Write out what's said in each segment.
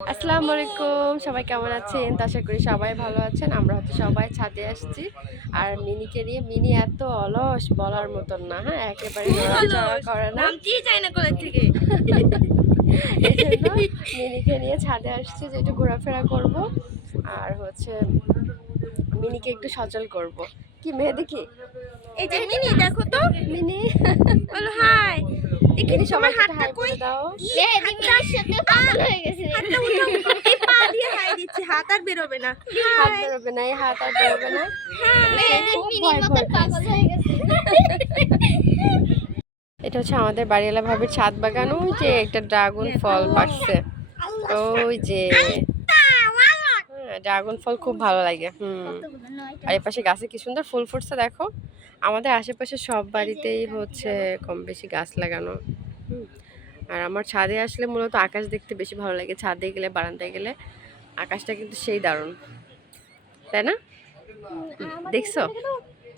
আসসালামু আলাইকুম সবাই কেমন আছেন? তো আশা করি সবাই ভালো আছেন। আমরা হয়তো সবাই ছাদে আসছি। আর মিনিকে নিয়ে মিনি এত অলস বলার মতন না হ্যাঁ? একেবারে নড়াচড়া করে না। চাই না কলেজ থেকে। মিনিকে নিয়ে ছাদে আসছি যে একটু ঘোরাফেরা করব। আর হচ্ছে মিনিকে একটু সচল করব। কি মেয়ে দেখি এই যে মিনি দেখো তো। মিনি? বলো হাই এখানে সবাই হাতটা দাও। হাতটার সাথে পাগল হয়ে গেছে। হাতটা উঠাও এই পা দিয়ে হাই দিচ্ছি হাত আর বেরোবে না। হাত বেরোবে না হাত আর বেরোবে না। সে খুব ভয় ভয় পাচ্ছে। এটা হচ্ছে আমাদের বাড়িওয়ালা ভাবির ছাদ বাগান ওই যে একটা ড্রাগন ফল পাকছে ওই যে। ড্রাগন ফল খুব ভালো লাগে হুম। আর এর পাশে গাছে কি সুন্দর ফুল ফুটছে দেখো। আমাদের আশেপাশে সব বাড়িতেই হচ্ছে কম বেশি গাছ লাগানো হুম। আর আমার ছাদে আসলে মূলত আকাশ দেখতে বেশি ভালো লাগে। ছাদে গেলে বারান্দায় গেলে আকাশটা কিন্তু সেই দারুণ। তাই না? দেখছ?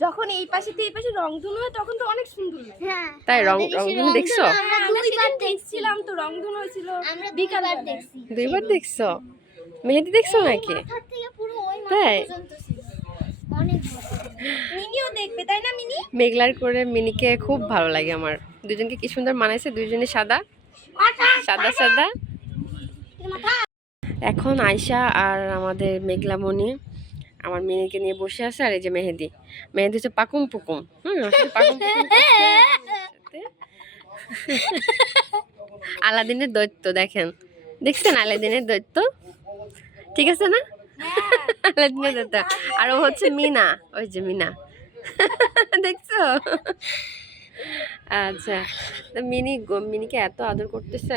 যখন এই পাশে এই পাশে রং ধনু হয় তখন তো অনেক সুন্দর লাগে। তাই রং রংধনু দেখছ? আমরা সেদিন দেখছিলাম তো রং ধনু হয়েছিল। বিকালে দেখছি। দুইবার দেখছ? মেহেদি দেখছ নাকি? তাই? মিনিও দেখবে তাই না মিনি? মেঘলার করে মিনিকে খুব ভালো লাগে আমার। দুজনকে কি সুন্দর মানাইছে? দুজনে সাদা। সাদা সাদা। এখন আয়শা আর আমাদের মেঘলামণি আমার মেয়েকে নিয়ে বসে আছে আর এই যে মেহেদি। মেহেদি হচ্ছে পাকুম পুকুম, হুম আলাদিনের দৈত্য, দেখেন। দেখছেন আলাদিনের দৈত্য? ঠিক আছে না? আলাদিনের দৈত্য। আর ও হচ্ছে মিনা, ওই যে মিনা। দেখছ? আচ্ছা মিনি মিনিকে এত আদর করতেছে?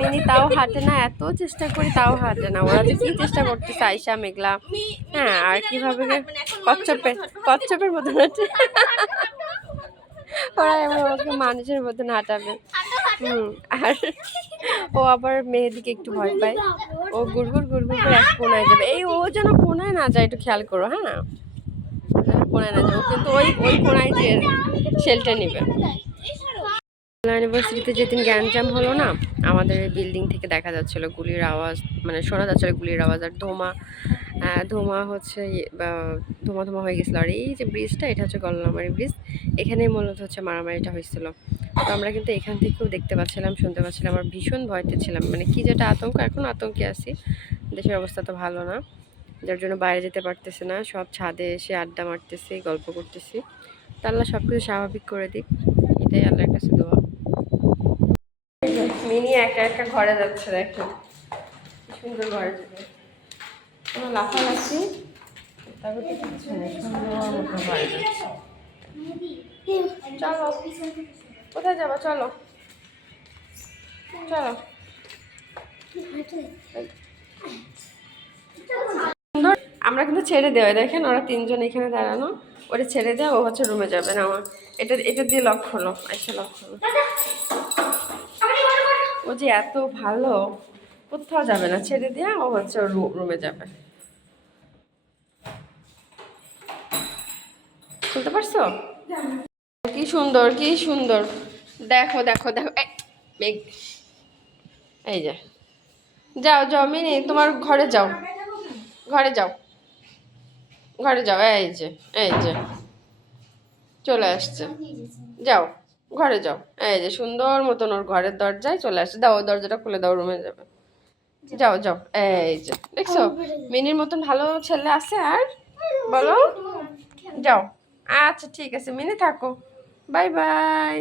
মিনি তাও হাঁটে না, এত চেষ্টা করি তাও হাঁটে না। ওরা যে কি চেষ্টা করতেছে আয়সা মেঘলা হ্যাঁ আর কীভাবে কচ্ছপের কচ্ছপের মতন হাঁটে। ওরা ওকে মানুষের মতন হাঁটাবে। হুম, আর ও আবার মেহেদিকে একটু ভয় পায়। ও গুড়গুড় গুড়গুড় করে এক কোনায় যাবে। এই ও যেন কোনায় না যায়, একটু খেয়াল করো হ্যাঁ। ইউনিভার্সিটিতে যেদিন গ্যাঞ্জাম হলো না আমাদের বিল্ডিং থেকে দেখা যাচ্ছিল গুলির আওয়াজ মানে শোনা যাচ্ছিল গুলির আওয়াজ আর আহ, ধোঁয়া হচ্ছে ধোঁয়া ধোঁয়া হয়ে গেছিল। আর এই যে ব্রিজটা এটা হচ্ছে গল্লামারি ব্রিজ এখানেই মূলত হচ্ছে মারামারিটা হয়েছিল। তো আমরা কিন্তু এখান থেকেও দেখতে পাচ্ছিলাম শুনতে পাচ্ছিলাম আমার ভীষণ ভয়তে ছিলাম। মানে কি যেটা আতঙ্ক এখন আতঙ্কে আছি। দেশের অবস্থা তো ভালো না। যার জন্য বাইরে যেতে পারতেছে না। সব ছাদে এসে আড্ডা মারতেছি, গল্প করতেছি। তা আল্লাহ সব কিছু স্বাভাবিক করে দিক। এটাই আল্লাহর কাছে দোয়া। মিনি একা একা ঘরে যাচ্ছে, দেখো। সুন্দর ঘরে যাবে। কোনো চলো, কোথায় যাব? চলো। চলো। আমরা কিন্তু ছেড়ে দেওয়া দেখেন ওরা তিনজন এখানে দাঁড়ানো ওটা ছেড়ে দেওয়া ও হচ্ছে রুমে যাবে না আমার। এটা এটা দিয়ে লক হলো এসে লক হলো ও যে এত ভালো, কোথাও যাবে না, ছেড়ে দেওয়া ও হচ্ছে রুমে যাবে। শুনতে পারছ? কি সুন্দর কি সুন্দর। দেখো দেখো দেখো মেঘ। এই যে। যাও যাও, মিনি, তোমার ঘরে যাও। ঘরে যাও। ঘরে যাও, এই যে এই যে। চলে আসছে। যাও, ঘরে যাও। এই যে, সুন্দর মতন ওর ঘরের দরজায় চলে আসছে। দাও দরজাটা খুলে দাও রুমে যাবে। যাও যাও, এই যে। দেখছ? মিনির মতন ভালো ছেলে আছে আর? বলো? যাও। আচ্ছা ঠিক আছে। মিনি থাকো। Bye bye.